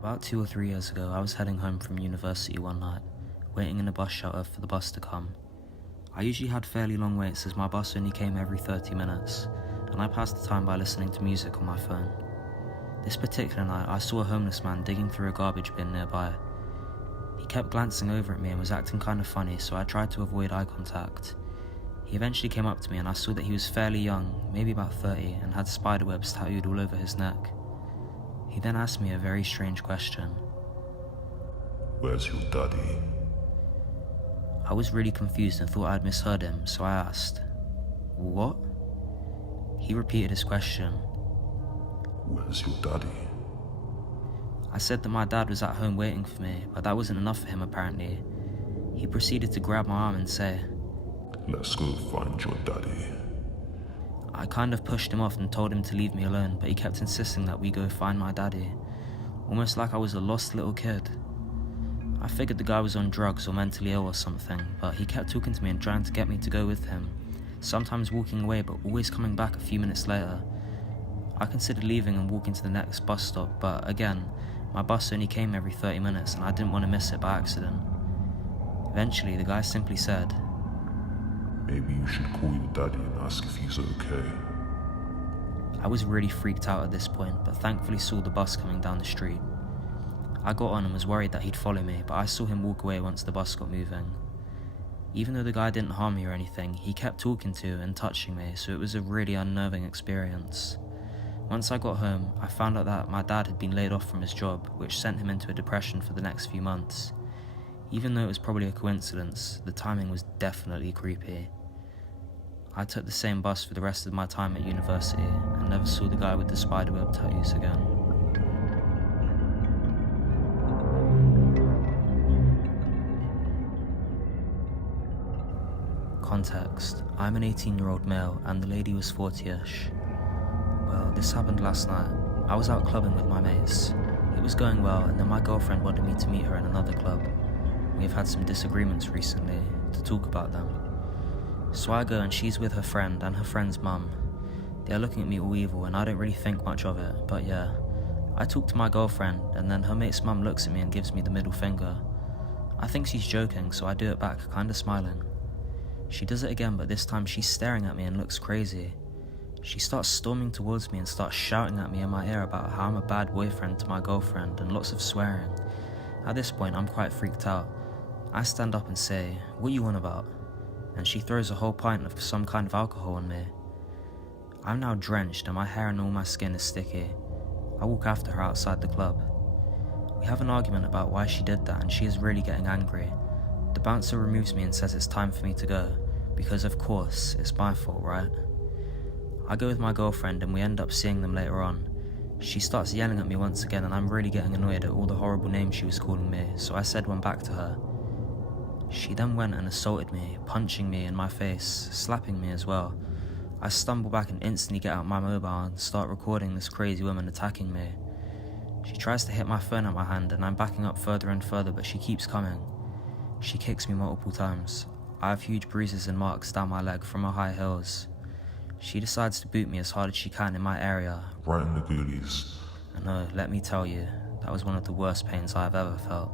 About 2 or 3 years ago, I was heading home from university one night, waiting in a bus shelter for the bus to come. I usually had fairly long waits as my bus only came every 30 minutes, and I passed the time by listening to music on my phone. This particular night, I saw a homeless man digging through a garbage bin nearby. He kept glancing over at me and was acting kind of funny, so I tried to avoid eye contact. He eventually came up to me and I saw that he was fairly young, maybe about 30, and had spiderwebs tattooed all over his neck. He then asked me a very strange question. Where's your daddy? I was really confused and thought I'd misheard him, so I asked, "What?" He repeated his question. Where's your daddy? I said that my dad was at home waiting for me, but that wasn't enough for him apparently. He proceeded to grab my arm and say, Let's go find your daddy. I kind of pushed him off and told him to leave me alone, but he kept insisting that we go find my daddy, almost like I was a lost little kid. I figured the guy was on drugs or mentally ill or something, but he kept talking to me and trying to get me to go with him, sometimes walking away but always coming back a few minutes later. I considered leaving and walking to the next bus stop, but again, my bus only came every 30 minutes and I didn't want to miss it by accident. Eventually, the guy simply said, Maybe you should call your daddy and ask if he's okay. I was really freaked out at this point, but thankfully saw the bus coming down the street. I got on and was worried that he'd follow me, but I saw him walk away once the bus got moving. Even though the guy didn't harm me or anything, he kept talking to and touching me, so it was a really unnerving experience. Once I got home, I found out that my dad had been laid off from his job, which sent him into a depression for the next few months. Even though it was probably a coincidence, the timing was definitely creepy. I took the same bus for the rest of my time at university and never saw the guy with the spiderweb tattoos again. Context: I'm an 18-year-old male and the lady was 40-ish. Well, this happened last night. I was out clubbing with my mates. It was going well, and then my girlfriend wanted me to meet her in another club. We have had some disagreements recently, to talk about them. So I go and she's with her friend and her friend's mum. They are looking at me all evil and I don't really think much of it, but yeah. I talk to my girlfriend and then her mate's mum looks at me and gives me the middle finger. I think she's joking, so I do it back, kinda smiling. She does it again, but this time she's staring at me and looks crazy. She starts storming towards me and starts shouting at me in my ear about how I'm a bad boyfriend to my girlfriend and lots of swearing. At this point, I'm quite freaked out. I stand up and say, "What you on about?" And she throws a whole pint of some kind of alcohol on me. I'm now drenched and my hair and all my skin is sticky. I walk after her outside the club. We have an argument about why she did that and she is really getting angry. The bouncer removes me and says it's time for me to go, because of course, it's my fault, right? I go with my girlfriend and we end up seeing them later on. She starts yelling at me once again and I'm really getting annoyed at all the horrible names she was calling me, so I said one back to her. She then went and assaulted me, punching me in my face, slapping me as well. I stumble back and instantly get out my mobile and start recording this crazy woman attacking me. She tries to hit my phone out my hand and I'm backing up further and further, but she keeps coming. She kicks me multiple times. I have huge bruises and marks down my leg from her high heels. She decides to boot me as hard as she can in my area. Right in the ghoulies. And no, let me tell you, that was one of the worst pains I have ever felt.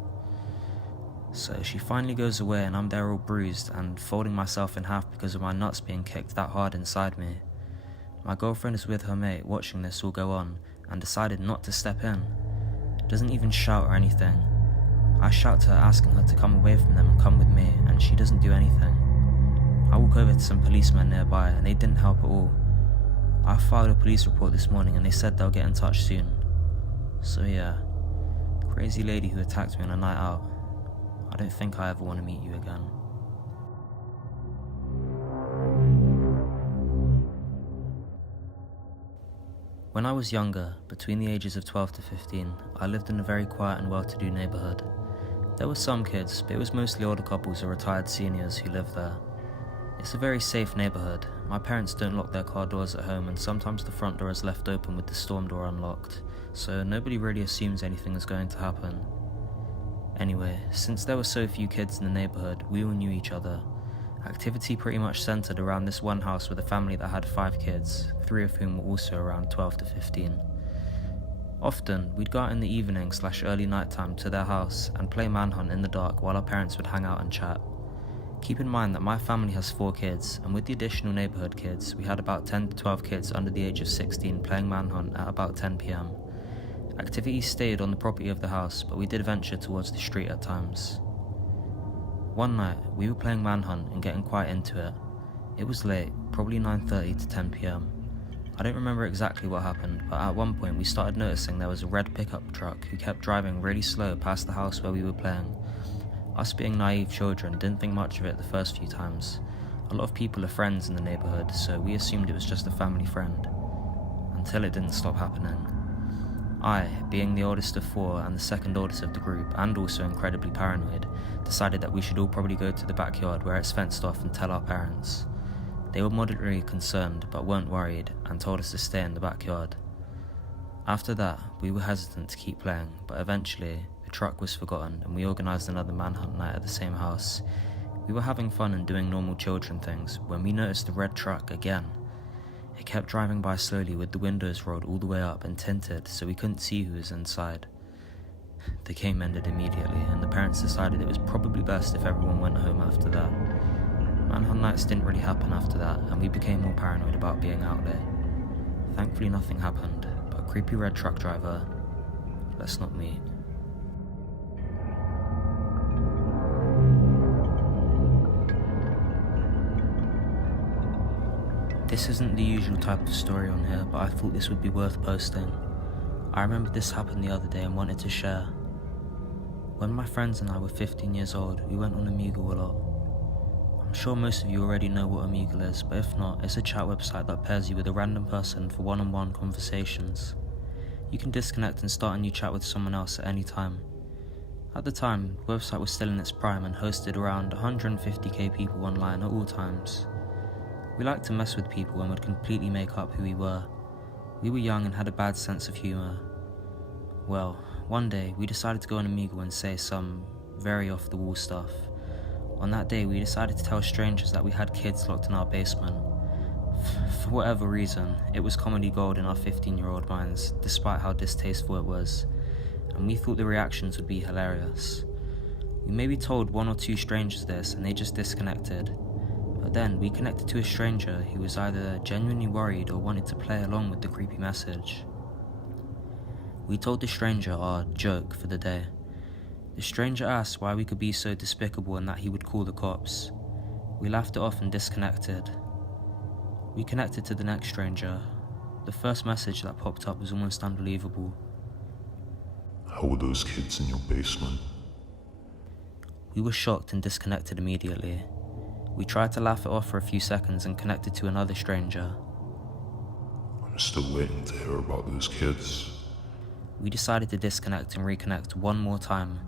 So she finally goes away and I'm there all bruised and folding myself in half because of my nuts being kicked that hard inside me. My girlfriend is with her mate watching this all go on and decided not to step in. Doesn't even shout or anything. I shout to her asking her to come away from them and come with me, and she doesn't do anything. I walk over to some policemen nearby and they didn't help at all. I filed a police report this morning and they said they'll get in touch soon. So yeah, crazy lady who attacked me on a night out. I don't think I ever want to meet you again. When I was younger, between the ages of 12 to 15, I lived in a very quiet and well-to-do neighbourhood. There were some kids, but it was mostly older couples or retired seniors who lived there. It's a very safe neighbourhood. My parents don't lock their car doors at home and sometimes the front door is left open with the storm door unlocked, so nobody really assumes anything is going to happen. Anyway, since there were so few kids in the neighbourhood, we all knew each other. Activity pretty much centred around this one house with a family that had 5 kids, 3 of whom were also around 12 to 15. Often, we'd go out in the evening / early nighttime to their house and play manhunt in the dark while our parents would hang out and chat. Keep in mind that my family has 4 kids, and with the additional neighbourhood kids, we had about 10 to 12 kids under the age of 16 playing manhunt at about 10 PM. Activities stayed on the property of the house, but we did venture towards the street at times. One night, we were playing manhunt and getting quite into it. It was late, probably 9:30 to 10 PM. I don't remember exactly what happened, but at one point we started noticing there was a red pickup truck who kept driving really slow past the house where we were playing. Us being naive children didn't think much of it the first few times. A lot of people are friends in the neighbourhood, so we assumed it was just a family friend. Until it didn't stop happening. I, being the oldest of 4 and the second oldest of the group, and also incredibly paranoid, decided that we should all probably go to the backyard where it's fenced off and tell our parents. They were moderately concerned but weren't worried and told us to stay in the backyard. After that, we were hesitant to keep playing, but eventually the truck was forgotten and we organised another manhunt night at the same house. We were having fun and doing normal children things when we noticed the red truck again. It kept driving by slowly with the windows rolled all the way up and tinted so we couldn't see who was inside. The game ended immediately and the parents decided it was probably best if everyone went home after that. Manhunt nights didn't really happen after that and we became more paranoid about being out late. Thankfully nothing happened, but a creepy red truck driver, let's not meet. This isn't the usual type of story on here, but I thought this would be worth posting. I remember this happened the other day and wanted to share. When my friends and I were 15 years old, we went on Omegle a lot. I'm sure most of you already know what Omegle is, but if not, it's a chat website that pairs you with a random person for one-on-one conversations. You can disconnect and start a new chat with someone else at any time. At the time, the website was still in its prime and hosted around 150k people online at all times. We liked to mess with people and would completely make up who we were. We were young and had a bad sense of humour. Well, one day we decided to go on Omegle and say some very off-the-wall stuff. On that day we decided to tell strangers that we had kids locked in our basement. For whatever reason, it was comedy gold in our 15-year-old minds, despite how distasteful it was, and we thought the reactions would be hilarious. We maybe told 1 or 2 strangers this and they just disconnected. But then we connected to a stranger who was either genuinely worried or wanted to play along with the creepy message. We told the stranger our joke for the day. The stranger asked why we could be so despicable and that he would call the cops. We laughed it off and disconnected. We connected to the next stranger. The first message that popped up was almost unbelievable. How were those kids in your basement? We were shocked and disconnected immediately. We tried to laugh it off for a few seconds and connected to another stranger. I'm still waiting to hear about those kids. We decided to disconnect and reconnect one more time.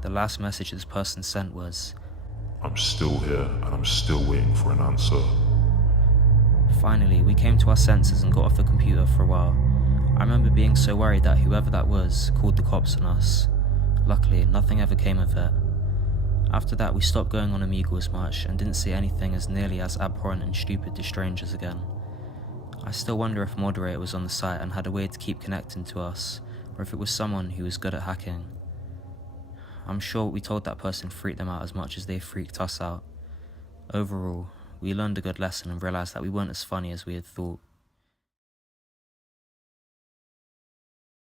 The last message this person sent was, I'm still here and I'm still waiting for an answer. Finally, we came to our senses and got off the computer for a while. I remember being so worried that whoever that was called the cops on us. Luckily, nothing ever came of it. After that, we stopped going on Omegle as much and didn't see anything as nearly as abhorrent and stupid to strangers again. I still wonder if Moderator was on the site and had a way to keep connecting to us, or if it was someone who was good at hacking. I'm sure what we told that person freaked them out as much as they freaked us out. Overall, we learned a good lesson and realised that we weren't as funny as we had thought.